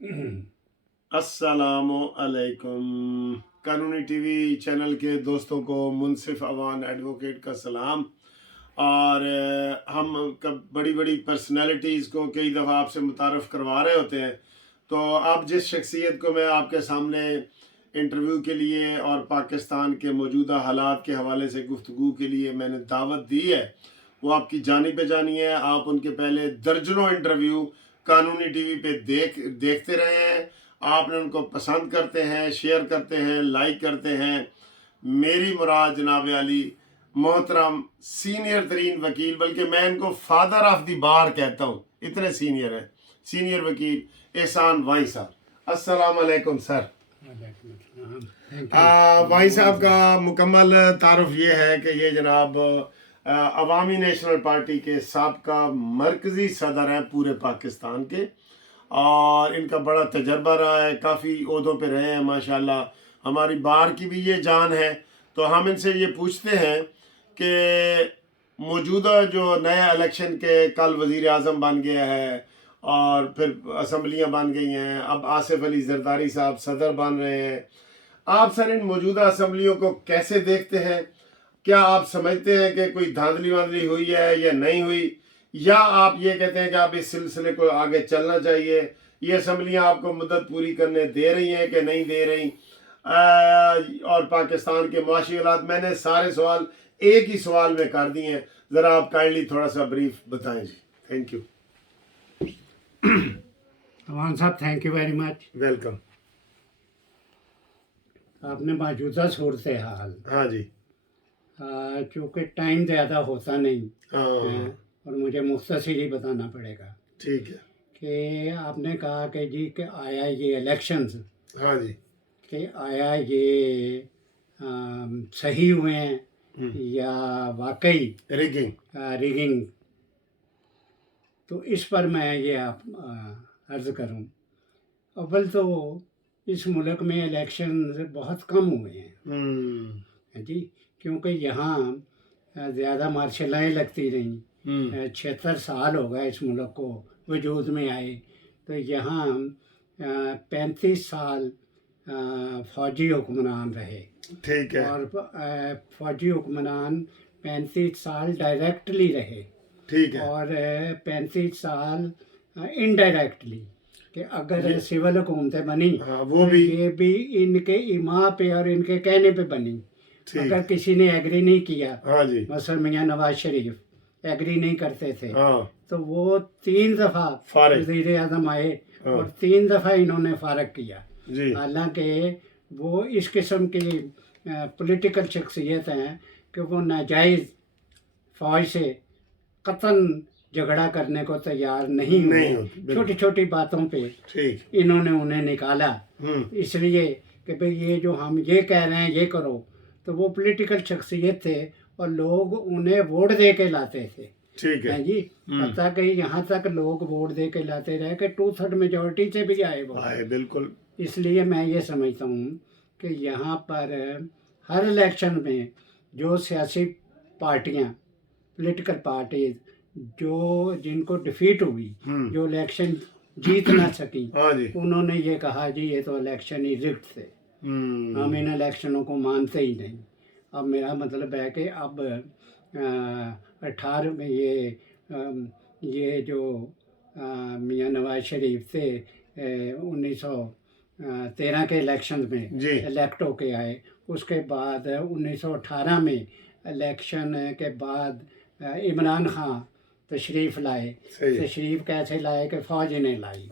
अस्सलामु अलैकुम। कानूनी टीवी चैनल के दोस्तों को मुनसिफ अवान एडवोकेट का सलाम। और हम बड़ी बड़ी पर्सनैलिटीज़ को कई दफ़ा आपसे मुतारफ़ करवा रहे होते हैं, तो अब जिस शख्सियत को मैं आपके सामने इंटरव्यू के लिए और पाकिस्तान के मौजूदा हालात के हवाले से गुफ्तगू के लिए मैंने दावत दी है, वो आपकी जानी पहचानी है। आप उनके पहले दर्जनों इंटरव्यू कानूनी टीवी पे देखते रहे हैं। आपने उनको पसंद करते हैं, शेयर करते हैं, लाइक करते हैं। मेरी मुराद जनाब अली मोहतरम सीनियर तरीन वकील, बल्कि मैं इनको फादर ऑफ द बार कहता हूँ, इतने सीनियर हैं, सीनियर वकील एहसान वाई साहब। अस्सलाम वालेकुम सर। वाई साहब का मुकम्मल तारुफ ये है कि ये जनाब अवामी नेशनल पार्टी के साबका मरकज़ी सदर हैं पूरे पाकिस्तान के, और इनका बड़ा तजर्बा रहा है, काफ़ी ओहदों पे रहे हैं माशाल्लाह। हमारी बार की भी ये जान है। तो हम इनसे ये पूछते हैं कि मौजूदा जो नया इलेक्शन के कल वज़ीर आज़म बन गया है और फिर असम्बलियाँ बन गई हैं, अब आसिफ अली जरदारी साहब सदर बन रहे हैं, आप सर इन मौजूदा असम्बलियों को कैसे देखते हैं? क्या आप समझते हैं कि कोई धांधली वांधली हुई है या नहीं हुई, या आप ये कहते हैं कि आप इस सिलसिले को आगे चलना चाहिए? ये असम्बलियाँ आपको मुद्दत पूरी करने दे रही हैं कि नहीं दे रही? और पाकिस्तान के मुआशी हालात, मैंने सारे सवाल एक ही सवाल में कर दिए हैं, ज़रा आप काइंडली थोड़ा सा ब्रीफ बताएं जी। Thank you. अमान साहब, thank you very much. Welcome. आपने मौजूदा सूरत हाल, हाँ जी। चूँकि टाइम ज़्यादा होता नहीं हाँ और मुझे मुख्तसर ही बताना पड़ेगा ठीक है। कि आपने कहा कि जी कि आया ये इलेक्शंस, हाँ जी। कि आया ये सही हुए हैं या वाकई रिगिंग। तो इस पर मैं ये आप अर्ज़ करूं। अव्वल तो इस मुल्क में इलेक्शन बहुत कम हुए हैं जी, क्योंकि यहाँ ज़्यादा मार्शलाएँ लगती रहीं। 76 साल हो गए इस मुल्क को वजूद में आए, तो यहाँ 35 साल फ़ौजी हुक्मरान रहे। ठीक है। और फ़ौजी हुक्मरान 35 साल डायरेक्टली रहे। ठीक है। और 35 साल इनडायरेक्टली, कि अगर सिविल हुकूमतें बनी, हाँ, वो भी ये भी इनके इमा पे और इनके कहने पे बनी। अगर किसी ने एग्री नहीं किया, हाँ जी, मसलन मियां नवाज शरीफ एग्री नहीं करते थे, हाँ, तो वो 3 दफ़ा वज़ीर आज़म आए और 3 दफ़ा इन्होंने फारग किया। हालांकि वो इस किस्म की पॉलिटिकल शख्सियत हैं कि वो नाजायज़ फ़ौज से कतन झगड़ा करने को तैयार नहीं हुए। छोटी छोटी बातों पे इन्होंने उन्हें निकाला, इसलिए कि भाई ये जो हम ये कह रहे हैं ये करो। तो वो पॉलिटिकल शख्सियत थे और लोग उन्हें वोट दे के लाते थे। ठीक है जी। पता कि यहाँ तक लोग वोट दे के लाते रहे कि 2/3 मेजॉरिटी से भी आए वो। बिल्कुल। इसलिए मैं ये समझता हूँ कि यहाँ पर हर इलेक्शन में जो सियासी पार्टियाँ, पॉलिटिकल पार्टीज जो जिनको डिफीट हुई, जो इलेक्शन जीत ना सकी, उन्होंने ये कहा जी ये तो इलेक्शन ही रिग्ड थे, हम इन इलेक्शनों को मानते ही नहीं। अब मेरा मतलब है कि अब 18 में ये जो मियां नवाज शरीफ थे 1913 के इलेक्शन में इलेक्ट होके आए। उसके बाद 1918 में इलेक्शन के बाद इमरान खान तशरीफ़ लाए। तशरीफ़ कैसे लाए कि फ़ौज ने लाई,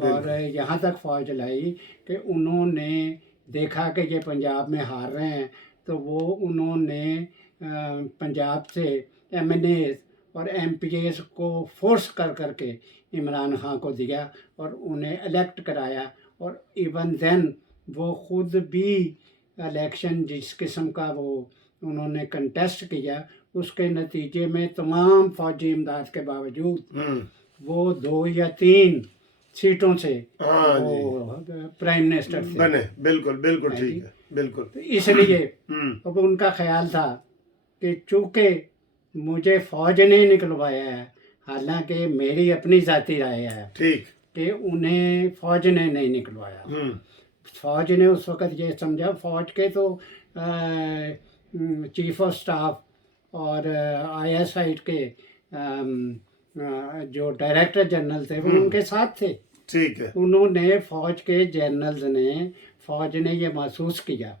और यहाँ तक फ़ौज लाई कि उन्होंने देखा कि ये पंजाब में हार रहे हैं, तो वो उन्होंने पंजाब से MNAs और MPAs को फोर्स करके इमरान खान को दिया और उन्हें इलेक्ट कराया। और इवन देन वो ख़ुद भी इलेक्शन जिस किस्म का वो उन्होंने कंटेस्ट किया, उसके नतीजे में तमाम फौजी इमदाद के बावजूद वो 2 या 3 सीटों से वो प्राइम मिनिस्टर थे बने। बिल्कुल बिल्कुल ठीक है, बिल्कुल। तो इसलिए अब उनका ख्याल था कि चूँकि मुझे फ़ौज ने निकलवाया है, हालांकि मेरी अपनी ज़ाती राय है ठीक کہ انہیں فوج نے نہیں نکلوایا. فوج نے اس وقت یہ سمجھا، فوج کے تو چیف آف اسٹاف اور ISI کے جو ڈائریکٹر جنرل تھے وہ ان کے ساتھ تھے. ٹھیک ہے. انہوں نے فوج کے جنرلز نے، فوج نے یہ محسوس کیا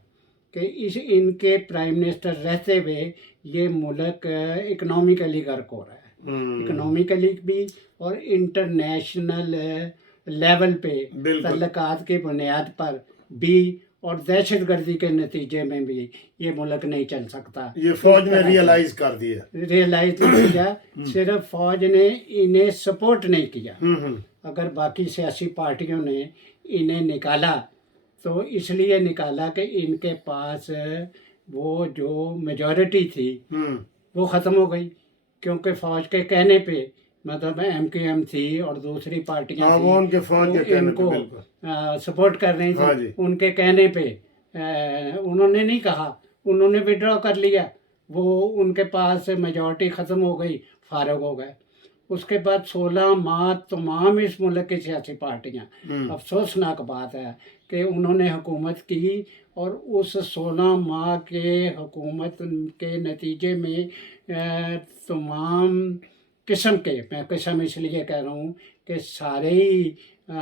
کہ ان کے پرائم منسٹر رہتے ہوئے یہ ملک اکنامیکلی غرق ہو رہا ہے، اکنامیکلی بھی اور انٹرنیشنل لیول پہ تعلقات کی بنیاد پر بھی، اور دہشت گردی کے نتیجے میں بھی یہ ملک نہیں چل سکتا. یہ فوج نے ریئلائز کر دیا، ریئلائز نہیں کیا، صرف فوج نے انہیں سپورٹ نہیں کیا. اگر باقی سیاسی پارٹیوں نے انہیں نکالا تو اس لیے نکالا کہ ان کے پاس وہ جو میجورٹی تھی وہ ختم ہو گئی، کیونکہ فوج کے کہنے پہ، مطلب MQM تھی اور دوسری پارٹیاں وہ ان کے فوج کے ان کو سپورٹ کر رہی تھی. ان کے کہنے پہ انہوں نے نہیں کہا، انہوں نے وڈرا کر لیا، وہ ان کے پاس میجورٹی ختم ہو گئی، فارغ ہو گئے. اس کے بعد 16 ماہ تمام اس ملک کی سیاسی پارٹیاں، افسوسناک بات ہے کہ انہوں نے حکومت کی، اور اس 16 ماہ کے حکومت کے نتیجے میں تمام قسم کے، میں قسم اس لیے کہہ رہا ہوں کہ سارے ہی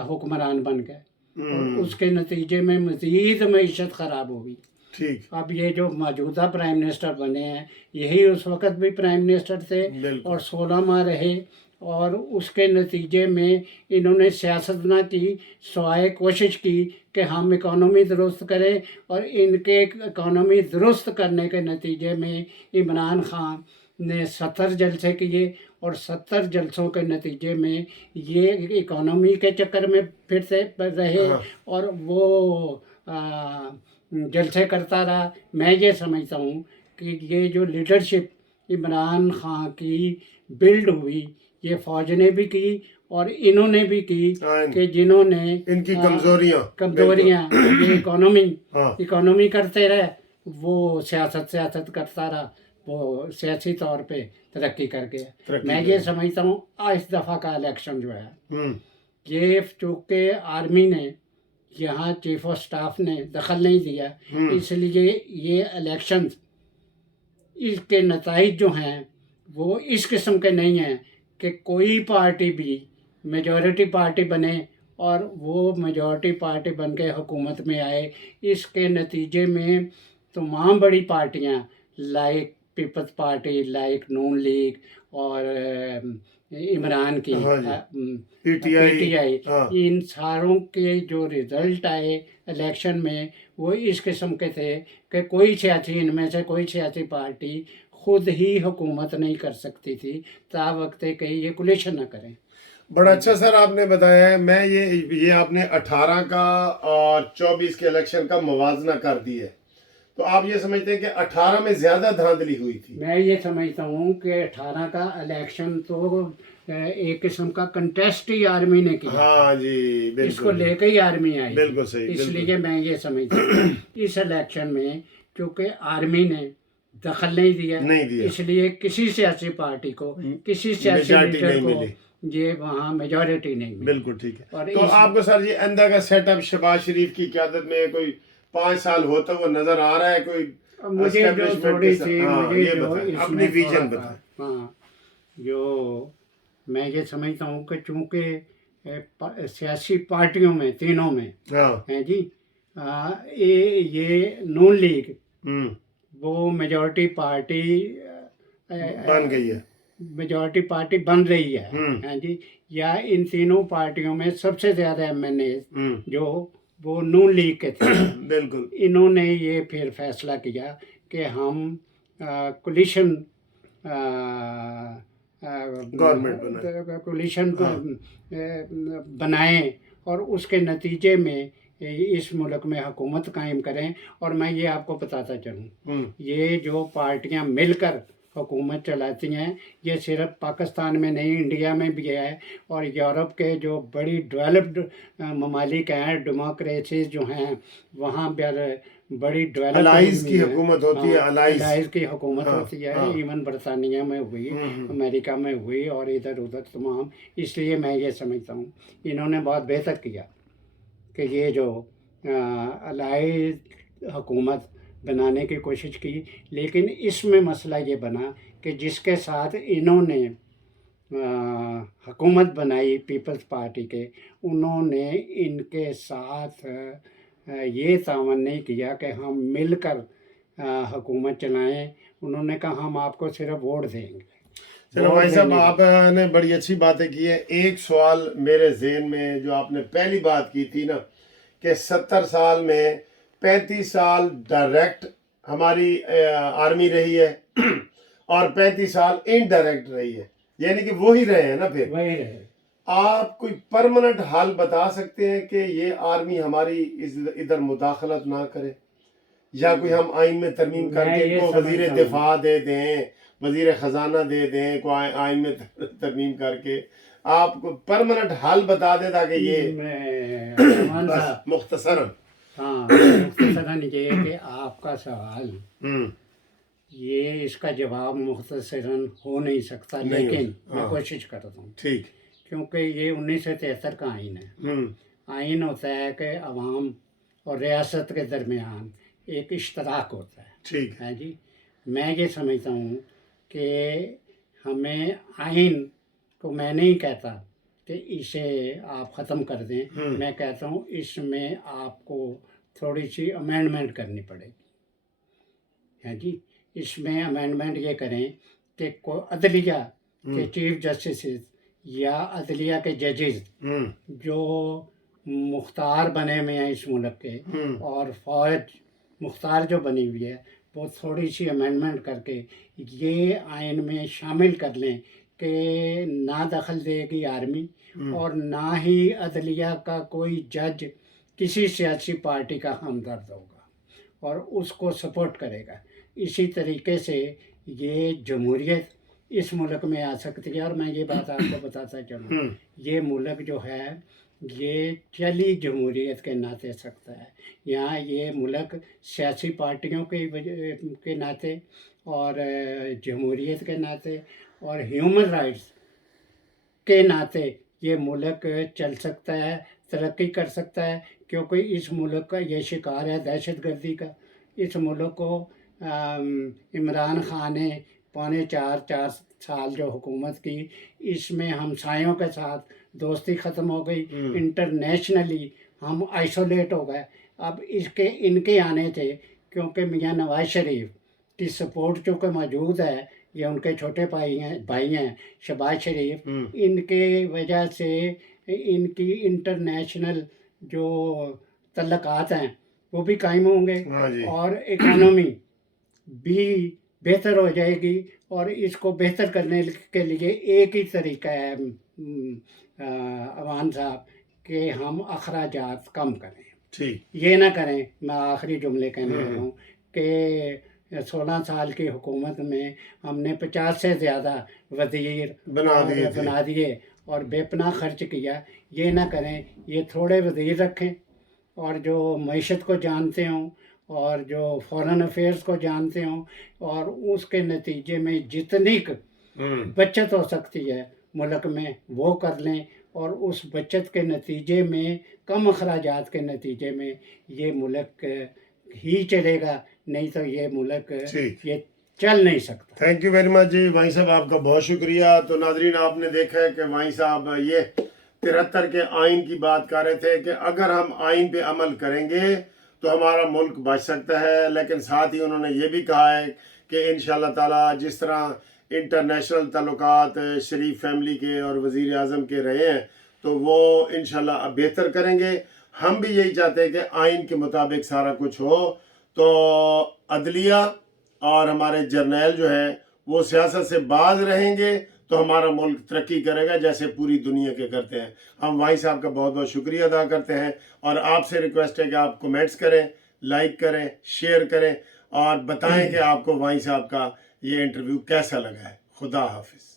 حکمران بن گئے، اور اس کے نتیجے میں مزید معیشت خراب ہوگی. اب یہ جو موجودہ پرائم منسٹر بنے ہیں یہی اس وقت بھی پرائم منسٹر تھے اور 16 ماہ رہے، اور اس کے نتیجے میں انہوں نے سیاست نہ کی سوائے کوشش کی کہ ہم اکانومی درست کریں، اور ان کے اکانومی درست کرنے کے نتیجے میں عمران خان نے 70 جلسے کیے، اور 70 جلسوں کے نتیجے میں یہ اکانومی کے چکر میں پھر سے رہے اور وہ جلسے کرتا رہا. میں یہ سمجھتا ہوں کہ یہ جو لیڈرشپ عمران خان کی بلڈ ہوئی یہ فوج نے بھی کی اور انہوں نے بھی کی، کہ جنہوں نے ان کی کمزوریاں یہ اکانومی کرتے رہے، وہ سیاست کرتا رہا، وہ سیاسی طور پہ ترقی کر گیا. میں یہ سمجھتا ہوں اس دفعہ کا الیکشن جو ہے یہ چونکہ آرمی نے یہاں چیف آف سٹاف نے دخل نہیں دیا، اس لیے یہ الیکشن اس کے نتائج جو ہیں وہ اس قسم کے نہیں ہیں کہ کوئی پارٹی بھی میجورٹی پارٹی بنے اور وہ میجورٹی پارٹی بن کے حکومت میں آئے. اس کے نتیجے میں تمام بڑی پارٹیاں لائک پیپلز پارٹی، لائک نون لیگ اور عمران کی PTI، ان ساروں کے جو رزلٹ آئے الیکشن میں وہ اس قسم کے تھے کہ کوئی سیاسی، ان میں سے کوئی سیاسی پارٹی خود ہی حکومت نہیں کر سکتی تھی تا وقت کہ یہ کولیشن نہ کریں. بڑا اچھا سر آپ نے بتایا ہے. میں یہ آپ نے 18 کا اور 24 کے الیکشن کا موازنہ کر دی ہے، تو آپ یہ سمجھتے ہیں کہ 18 میں زیادہ دھاندلی ہوئی تھی؟ میں یہ سمجھتا ہوں کہ 18 کا الیکشن تو ایک قسم کا کنٹیسٹ ہی آرمی نے کیا. ہاں جی بالکل، اس کو لے کے ہی آرمی آئی. بالکل صحیح. اس لیے میں یہ سمجھتا ہوں اس الیکشن میں چونکہ آرمی نے دخل نہیں دیا، اس لیے کسی سیاسی پارٹی کو، کسی سیاسی لیڈر کو یہ وہاں میجورٹی نہیں ملی. بالکل ٹھیک ہے. تو آپ کو سر یہ اندھا کا سیٹ اپ شہباز شریف کی قیادت میں کوئی 5 سال ہوتا وہ نظر آ رہا ہے؟ کوئی مجھے جو تھوڑی سی اپنی ویژن بتائیں. ہاں، جو میں یہ سمجھتا ہوں کہ چونکہ سیاسی پارٹیوں میں تینوں میں ہیں جی، یہ نون لیگ وہ میجورٹی پارٹی بن گئی ہے، میجورٹی پارٹی بن رہی ہے ہیں جی، یا ان تینوں پارٹیوں میں سب سے زیادہ MNA جو وہ نون لیگ کے تھے. بالکل. انہوں نے یہ پھر فیصلہ کیا کہ ہم کولیشن بنائیں اور اس کے نتیجے میں اس ملک میں حکومت قائم کریں. اور میں یہ آپ کو بتاتا چلوں، یہ جو پارٹیاں مل کر हुकूमत चलाती हैं। ये सिर्फ पाकिस्तान में नहीं, इंडिया में भी है, और यूरोप के जो बड़ी डेवलप्ड ममालिक हैं, डेमोक्रेसीज जो हैं, वहाँ पर बड़ी डेवलप अलाइज की हुकूमत होती है, अलाइज की हुकूमत होती है। इवन बरतानिया में हुई, अमेरिका में हुई, और इधर उधर तमाम। इसलिए मैं ये समझता हूँ इन्होंने बहुत बेहतर किया कि ये जो अलाइज हुकूमत बनाने की कोशिश की। लेकिन इसमें मसला ये बना कि जिसके साथ इन्होंने हुकूमत बनाई पीपल्स पार्टी के, उन्होंने इनके साथ ये तावन नहीं किया कि हम मिलकर हुकूमत चलाएं। उन्होंने कहा हम आपको सिर्फ वोट देंगे। चलो भाई साहब, आपने बड़ी अच्छी बातें की है। एक सवाल मेरे ज़हन में, जो आपने पहली बात की थी ना कि 70 साल में 35 साल डायरेक्ट हमारी आर्मी रही है और 35 साल इनडायरेक्ट रही है, यानी कि वो ही रहे हैं ना, फिर वही रहे। आप कोई परमानेंट हाल बता सकते हैं कि ये आर्मी हमारी इधर मुदाखलत ना करे, या कोई हम आइन में तरमीम करके इनको वजीर दिफा दे दें, वजीर ख़जाना दे दें, को आइन में तरमीम करके आपको परमानेंट हाल बता दे, ताकि ये मुख्तसरन मुख्तसरन ये कि आपका सवाल ये इसका जवाब मुख्तसरन हो नहीं सकता, लेकिन मैं कोशिश करता हूँ। ठीक। क्योंकि ये 1973 का आइन है। आइन होता है कि अवाम और रियासत के दरमियान एक इश्तराक होता है। ठीक है जी। मैं ये समझता हूँ कि हमें आइन को, मैं नहीं कहता कि इसे आप ख़त्म कर दें, मैं कहता हूँ इसमें आपको थोड़ी सी अमेंडमेंट करनी पड़ेगी। है जी। इसमें अमेंडमेंट ये करें कि अदलिया के चीफ जस्टिस या अदलिया के जजेस जो मुख्तार बने हुए हैं इस मुल्क के, और फौज मुख्तार जो बनी हुई है, वो थोड़ी सी अमेंडमेंट करके ये आइन में शामिल कर लें कि ना दखल देगी आर्मी, और ना ही अदलिया का कोई जज किसी सियासी पार्टी का हमदर्द होगा और उसको सपोर्ट करेगा। इसी तरीके से ये जमहूरियत इस मुल्क में आ सकती है। और मैं ये बात आपको बताता चलूँ, ये मुल्क जो है ये चली जमहूरियत के नाते सकता है। यहाँ ये मुल्क सियासी पार्टियों के नाते और जमहूरियत के नाते और ह्यूमन राइट्स के नाते ये मुल्क चल सकता है, तरक्की कर सकता है। क्योंकि इस मुल्क का ये शिकार है दहशत गर्दी का। इस मुल्क को इमरान खान ने 4.5 साल जो हुकूमत की, इसमें हमसायों के साथ दोस्ती ख़त्म हो गई, इंटरनेशनली हम आइसोलेट हो गए। अब इनके आने थे, क्योंकि मियाँ नवाज शरीफ की सपोर्ट चूँकि मौजूद है, ये उनके छोटे भाई हैं शहबाज शरीफ, इनके वजह से इनकी इंटरनेशनल जो तल्लकात हैं वो भी कायम होंगे और इकोनॉमी भी बेहतर हो जाएगी। और इसको बेहतर करने के लिए एक ही तरीका है अवान साहब कि हम अखराजात कम करें। ठीक। ये ना करें, मैं आखिरी जुमले कहने लगा हूँ कि 16 साल की हुकूमत में हमने 50 से ज़्यादा वज़ीर बना दिए और बेपनाह खर्च किया। ये ना करें, ये थोड़े वज़ीर रखें और जो मईशत को जानते हों और जो फॉरेन अफेयर्स को जानते हों, और उसके नतीजे में जितनी बचत हो सकती है मुल्क में वो कर लें। और उस बचत के नतीजे में, कम अखराजात के नतीजे में ये मुल्क ही चलेगा, नहीं तो ये मुल्क ये चल नहीं सकता। Thank you very much ji वाई साहब, आपका बहुत शुक्रिया। तो नाजरीन, आपने देखा है कि वाई साहब ये 73 के आइन की बात कर रहे थे कि अगर हम आइन पे अमल करेंगे तो हमारा मुल्क बच सकता है। लेकिन साथ ही उन्होंने ये भी कहा है कि इंशाअल्लाह ताला जिस तरह इंटरनेशनल ताल्लुकात शरीफ फैमिली के और वज़ीर आज़म के रहे हैं, तो वो इंशाअल्लाह अब बेहतर करेंगे। हम भी यही चाहते हैं कि आइन के मुताबिक सारा कुछ हो, तो अदलिया और हमारे जर्नैल जो है वो सियासत से बाज रहेंगे तो हमारा मुल्क तरक्की करेगा, जैसे पूरी दुनिया के करते हैं। हम वाई साहब का बहुत बहुत शुक्रिया अदा करते हैं और आपसे रिक्वेस्ट है कि आप कमेंट्स करें, लाइक करें, शेयर करें और बताएं कि आपको वाई साहब का یہ انٹرویو کیسا لگا ہے. خدا حافظ.